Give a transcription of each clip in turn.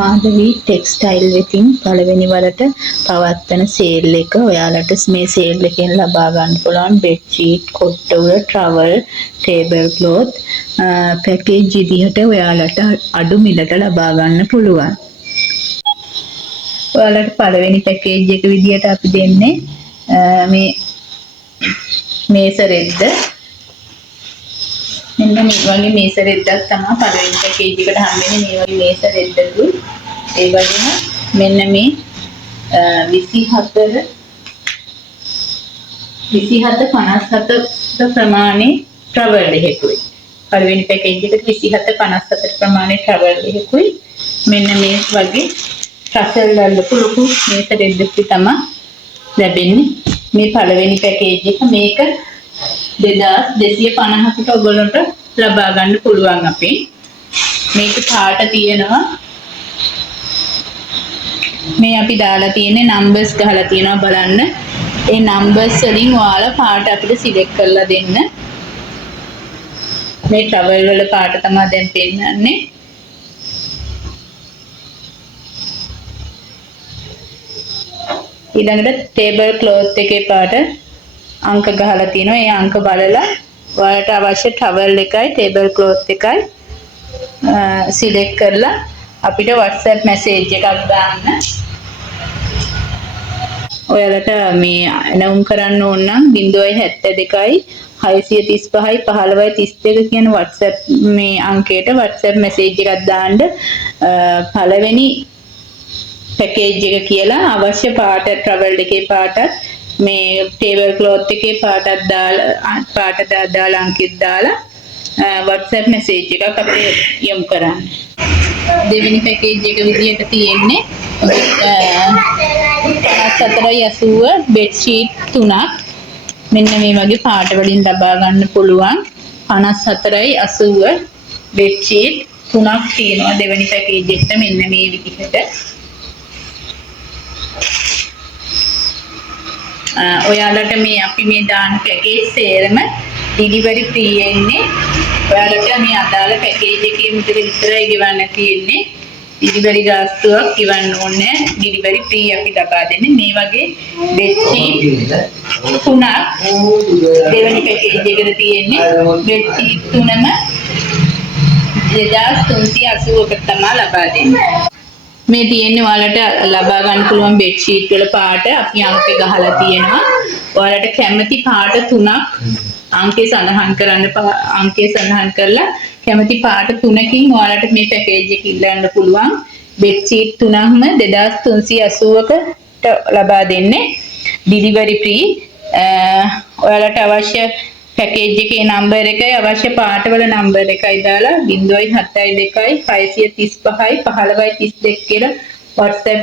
Madhavi textile වෙතින් පළවෙනි වරට පවත්වන සේල් එක ඔයාලට මේ සේල් එකෙන් ලබා ගන්න පුළුවන් බෙඩ් ෂීට්, කොට්ටුර, ටවල්, ටේබල් ක්ලොත් පැකේජ් විදිහට ඔයාලට අඩු මිලට ලබා ගන්න පුළුවන්. ඔයාලට පළවෙනි පැකේජ් එක විදිහට අපි දෙන්නේ මේ මේස රෙද්ද. මෙන්න මේ වගේ මේස රෙද්දක් තමයි පළවෙනි පැකේජ් එකට හම්බෙන්නේ. මේ වගේ මේස රෙද්දකුයි ඒ වගේම මෙන්න මේ 27 57 ප්‍රමාණයේ ට්‍රවල් එකකුයි. පළවෙනි පැකේජ් එකට 27 57 ප්‍රමාණයේ ට්‍රවල් එකකුයි. මෙන්න මේ වගේ ට්‍රසල් වලට ලොකු මේස රෙද්දක් තමයි ලැබෙන්නේ. මේ පළවෙනි පැකේජ් එක මේක 2250කට ඔයගොල්ලන්ට ලබා ගන්න පුළුවන් අපි. මේක පාට තියෙනවා. මේ අපි දාලා තියෙන්නේ නම්බර්ස් ගහලා තියෙනවා බලන්න. ඒ නම්බර්ස් වලින් ඔයාලා පාට අපිට සිලෙක්ට් කරලා දෙන්න. මේ ට්‍රවල් වල පාට තමයි දැන් පෙන්නන්නේ. ඊළඟට ටේබල් ක්ලොත් එකේ පාට අංක ගහලා තිනවා. ඒ අංක බලලා ඔයාලට අවශ්‍ය ටවල් එකයි ටේබල් ක්ලොත් එකයි සිලෙක්ට් කරලා අපිට WhatsApp මැසේජ් එකක් දාන්න. ඔයාලට මේ නැවුම් කරන්න ඕන නම් 072යි 635යි 1532 කියන WhatsApp මේ අංකයට WhatsApp මැසේජ් එකක් දාන්න. පළවෙනි පැකේජ් එක කියලා අවශ්‍ය පාට ට්‍රවල් එකේ පාටත් මේ ටේබල් ක්ලොත් එකේ පාටත් දාලා අංකෙත් දාලා WhatsApp මැසේජ් එකක් අපිට යොමු කරන්න. දෙවෙනි පැකේජ් එක විදිහට තියෙන්නේ 5480 බෙඩ් ෂීට් 3ක් මෙන්න මේ වගේ පාට වලින් ලබා ගන්න පුළුවන්. 5480 බෙඩ් ෂීට් 3ක් තියෙනවා දෙවෙනි පැකේජ් එකට මෙන්න මේ විදිහට. ඔයාලට මේ අපි මේ දාන පැකේජ් සේරම ඩිලිවරි ෆ්‍රී එන්නේ. ඔයාලට මේ අදාළ පැකේජ් එකේ මුදල විතරයි ගෙවන්න තියෙන්නේ. ඩිලිවරි ගාස්තුවක් ගෙවන්න ඕනේ නැහැ. ඩිලිවරි ෆ්‍රී අපි ලබා දෙන්නේ. මේ වගේ බෙඩ් ෂීට් 3ක් දෙවෙනි පැකේජ් එකට තියෙන්නේ. බෙඩ් ෂීට් 3ම 2380කට තමයි ලබා දෙන්නේ. මේ තියෙන්නේ ඔයාලට ලබා ගන්න පුළුවන් බෙඩ් ෂීට් වල පාට අපි අංක ගහලා තියෙනවා. ඔයාලට කැමති පාට 3ක් අංකේ සඳහන් කරලා කැමති පාට 3කින් ඔයාලට මේ පැකේජ් එක ඉල්ලන්න පුළුවන්. බෙඩ් ෂීට් 3ක්ම 2380කට ලබා දෙන්නේ. Delivery free. ඔයාලට අවශ්‍ය පැකේජ් එකේ නම්බර් එකයි අවශ්‍ය පාටවල නම්බර් එකයි දාලා 072යි 635යි 1532 කියලා WhatsApp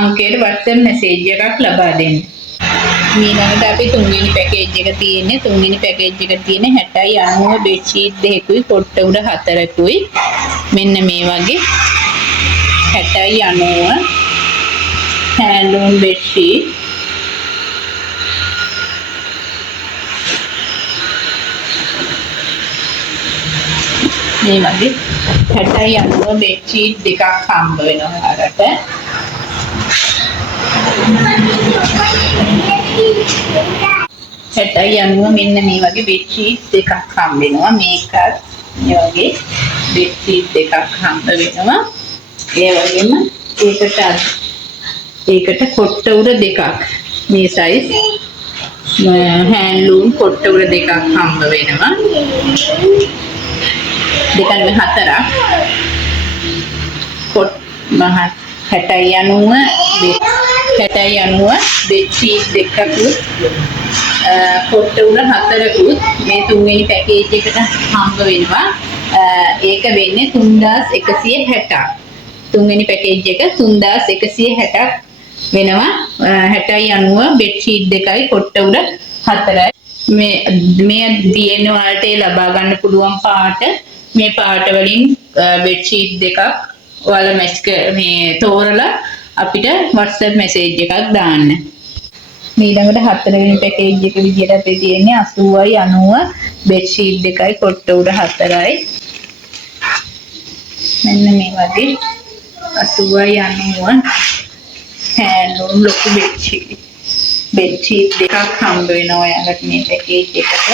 අංකයට WhatsApp මැසේජ් එකක් ලබා දෙන්න. ඊළඟට අපි තුන්වෙනි පැකේජ් එක තියෙන්නේ. තුන්වෙනි පැකේජ් එක තියෙන්නේ 60යි 90 බෙඩ් ෂීට් 2කුයි කොට්ට උඩ 4කුයි. මෙන්න මේ වගේ 60යි 90 හැන්ඩ්ලූම් බෙඩ් ෂීට් මේ වගේ 60යි 90 බෙඩ් ෂීට් දෙකක් හම්බ වෙනවා ඔයාලට. 60යි 90 මෙන්න මේ වගේ බෙඩ් ෂීට් දෙකක් හම්බ වෙනවා. මේකත් මේ වගේ බෙඩ් ෂීට් දෙකක් හම්බ වෙනවා. ඒ වගේම ඒකට කොට්ට උර දෙකක් මේ සයිස් හැන්ඩ්ලූම් කොට්ට උර දෙකක් හම්බ වෙනවා. දෙකම 4ක් කොට 60යි 90 බෙඩ් ෂීට් දෙකකුත් කොට්ට උඩ 4කුත් මේ තුන්වෙනි පැකේජ් එකට හම්බ වෙනවා. ඒක වෙන්නේ 3160ක්. තුන්වෙනි පැකේජ් එක 3160ක් වෙනවා. 60යි 90 බෙඩ් ෂීට් දෙකයි කොට්ට උඩ 4යි. මේ DNA වලට ලබා ගන්න පුළුවන් පාට මේ පාට වලින් බෙඩ් ෂීට් දෙකක් ඔයාලා මේ තෝරලා අපිට WhatsApp මැසේජ් එකක් දාන්න. ඊළඟට හතරවෙනි පැකේජ් එක විදියට අපේ තියෙන්නේ 80යි 90 බෙඩ් ෂීට් දෙකයි කොට්ට උඩ 4යි. මෙන්න මේ වගේ 80යි 90 හැන්ඩ්ලූම් ලොකු බෙඩ්ෂීට් දෙකක් හම්බ වෙනවා ඔයාලට මේ පැකේජ් එකට.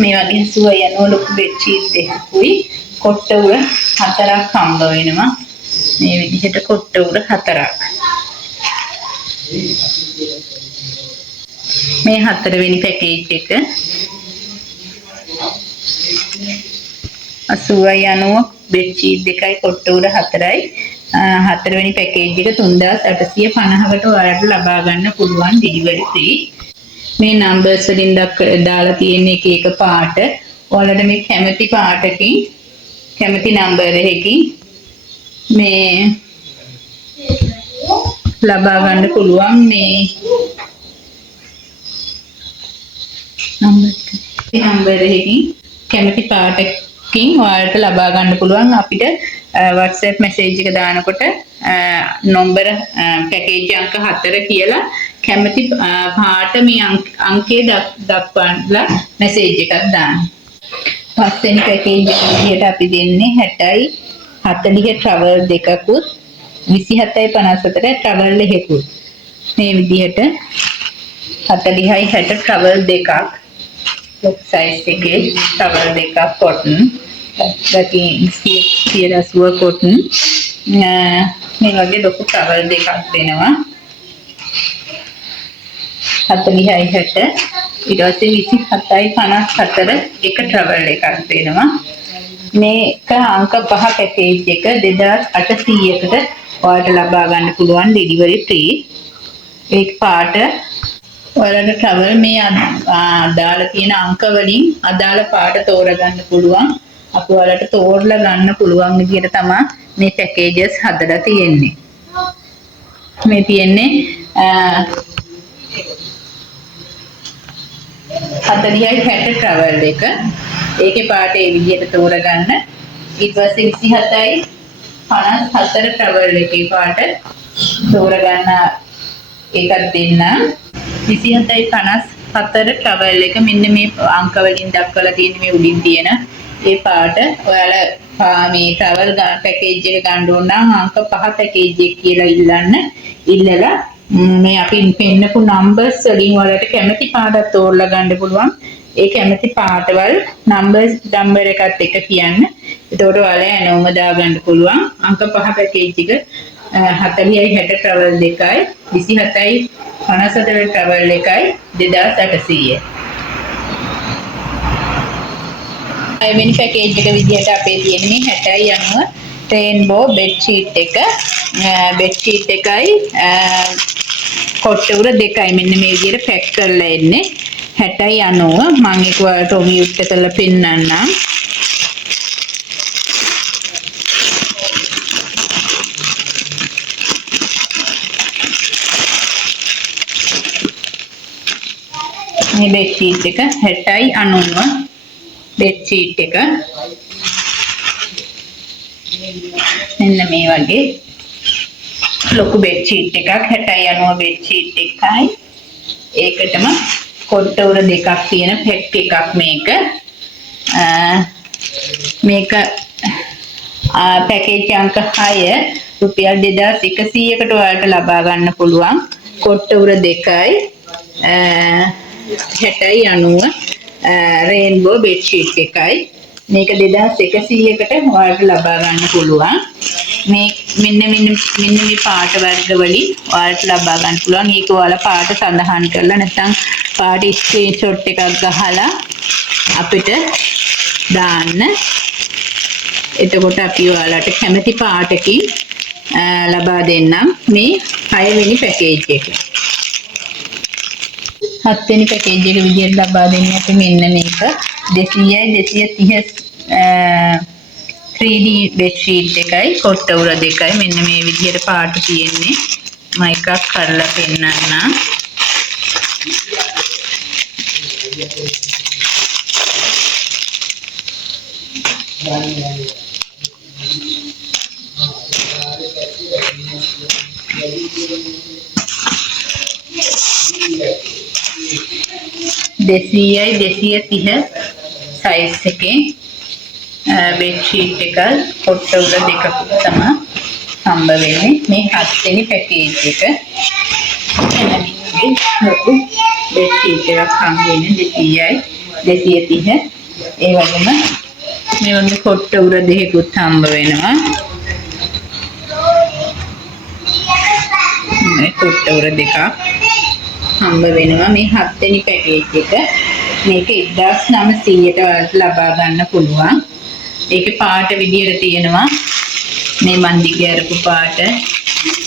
මේ වගේ 80යි 90 ලොකු බෙඩ්ෂීට් දෙකකුයි කොට්ට උර 4ක් හම්බ වෙනවා. මේ විදිහට කොට්ට උර 4ක්. මේ 4 වෙනි පැකේජ් එක 80යි 90 බෙඩ්ෂීට් දෙකයි කොට්ට උර 4යි. 4 වෙනි පැකේජ් එක 3850කට ඔයාලට ලබා ගන්න පුළුවන් ඩෙලිවරි ෆ්‍රී. මේ නම්බර්ස් වලින් දාලා තියෙන එක පාට ඔයාලට මේ කැමති පාටකින් කැමති නම්බර් එකකින් මේ ලබා ගන්න පුළුවන්. මේ නම්බර් එකකින් කැමති පාටකින් ඔයාලට ලබා ගන්න පුළුවන්. අපිට WhatsApp message එක දානකොට නම්බර පැකේජ් අංක 4 කියලා කැමති පාට මේ අංකය දක්වන්නලා message එකක් දාන්න. පස්වෙනි පැකේජ් එක විදිහට අපි දෙන්නේ 60යි 40 travel දෙකකුත් 27යි 54 travel එකකුත්. මේ විදිහට 40යි 60 travel දෙකක් ලොක් සයිස් එකේ travel දෙකක් cotton that is 80 cotton මේ වගේ ලොකු travel දෙකක් දෙනවා. 40යි 60 ඊට පස්සේ 27යි 54 එක travel එකක් දෙනවා. මේක අංක 5 පැකේජ් එක 2800කට ඔයාලට ලබා ගන්න පුළුවන් ඩෙලිවරි ෆ්‍රී. ඒක පාට ඔයාලට travel මේ අදාළ තියෙන අංක වලින් අදාළ පාට තෝරගන්න පුළුවන්. අපි ඔයාලට තෝරලා ගන්න පුළුවන් විදිහට තමයි මේ පැකේජස් හදලා තියෙන්නේ. මේ තියෙන්නේ 40යි 60 travel එක. ඒකේ පාට ඒ විදිහට තෝරගන්න. ඊට පස්සේ 27යි 54 travel එකේ පාට තෝරගන්න එකක් දෙන්න. 27යි 54 travel එක මෙන්න මේ අංක වලින් දක්වලා තියෙන මේ උඩින් තියෙන ඒ පාට ඔයාලා මේ travel පැකේජ් එක ගන්න ඕන නම් අංක 5 පැකේජ් එක කියලා ඉල්ලලා මේ අපි පෙන්නපු නම්බර්ස් වලින් ඔයාලට කැමති පාටක් තෝරලා ගන්න පුළුවන්. ඒ කැමති පාටවල නම්බර් එකත් එක කියන්න. එතකොට ඔයාලා ඇනෝම දාගන්න පුළුවන්. අංක 5 පැකේජ් එක 40යි 60 travel දෙකයි 27යි 54 travel එකයි 2800. අයවෙනි පැකේජ් එක විදිහට අපේ තියෙන මේ 60යි 90 රේන්බෝ බෙඩ්ෂීට් එක බෙඩ්ෂීට් එකයි කොට්ට උර දෙකයි මෙන්න මේ විදිහට පැක් කරලා එන්නේ. 60යි 90 මම ඒක ඔයාලට ඔමියුට් කරලා පෙන්නන්නම්. මේ බෙඩ්ෂීට් එක 60යි 90 බෙඩ්ෂීට් එක මෙන්න මේ වගේ ලොකු බෙඩ්ෂීට් එකක් 60යි 90 බෙඩ්ෂීට් එකයි. ඒකටම කොට්ට උර දෙකක් තියෙන පැක් එකක් මේක. මේක පැකේජ් අංක 6 රුපියල් 2100කට ඔයාලට ලබා ගන්න පුළුවන්. කොට්ට උර දෙකයි 60යි 90 රේන්බෝ බෙඩ්ෂීට් එකයි. මේක 2100කට ඔයාලට ලබා ගන්න පුළුවන්. මේ මෙන්න මේ පාට වර්ග වලින් ඔයාලට ලබා ගන්න පුළුවන්. ඒක ඔයාලා පාට සඳහන් කරලා නැත්නම් පාට ස්ක්‍රීන්ෂොට් එකක් ගහලා අපිට දාන්න. එතකොට අපි ඔයාලට කැමති පාටකින් ලබා දෙන්නම් මේ 6 වෙනි පැකේජ් එක. 7 වෙනි පැකේජ් එක විදිහට ලබා දෙන්නේ අපි මෙන්න මේක 200යි 230 3D bedsheet එකයි කොට්ට උර දෙකයි මෙන්න මේ විදිහට පාට තියෙන්නේ. මම එකක් කරලා පෙන්නන්නම්. දෙසියයි 230 size එකේ bed sheet එක කොට උඩ දෙකක් තමයි හම්බ වෙන්නේ. මේ 7 වෙනි package එක. එන්න මේ ලොකු bed sheet එකක් හම්බ වෙන්නේ 200යි 230. ඒ වගේම මේ වගේ කොට උඩ දෙකකුත් හම්බ වෙනවා. මේ කොට උඩ දෙකක් හම්බ වෙනවා. මේ 7 වෙනි package එක. මේක 1900ට ලබා ගන්න පුළුවන්. ඒකේ පාට විදියට තියෙනවා මේ මන් දිගේ අරපු පාට,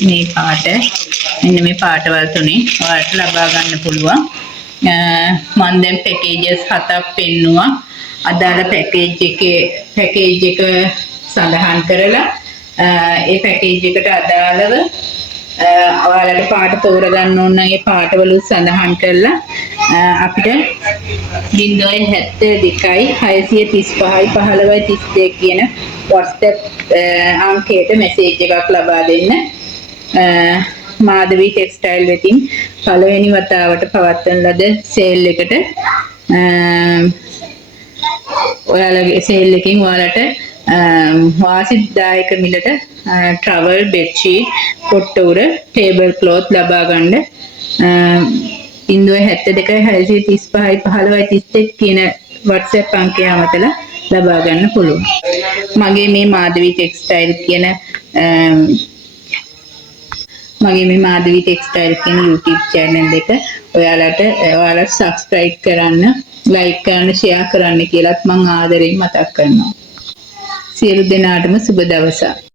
මේ පාට, මෙන්න මේ පාටවල් තුනේ ඔයාලට ලබා ගන්න පුළුවන්. මම දැන් packages 7ක් පෙන්නුවා. අදාළ package එක සඳහන් කරලා ඒ package එකට අදාළව ඔයාලට පාට තෝරගන්න ඕන නම් ඒ පාටවල සඳහන් කරලා අපිට 072යි 635යි 1532 කියන WhatsApp අංකයට මැසේජ් එකක් ලබා දෙන්න. මාධවී ටෙක්ස්ටයිල් වෙතින් පළවෙනි වතාවට පවත්වන ලද සේල් එකට ඔයාලගේ සේල් එකකින් ඔයාලට වාසිදායක මිලට travel bed sheet, කොට්ටුර, table cloth ලබා ගන්න 072යි 635යි 1532 කියන WhatsApp අංකය අමතලා ලබා ගන්න පුළුවන්. මගේ මේ මාධවී ටෙක්ස්ටයිල් කියන YouTube channel එක ඔයාලා subscribe කරන්න, like කරන්න, share කරන්න කියලාත් මම ආදරෙන් මතක් කරනවා. සියලු දෙනාටම සුබ දවසක්.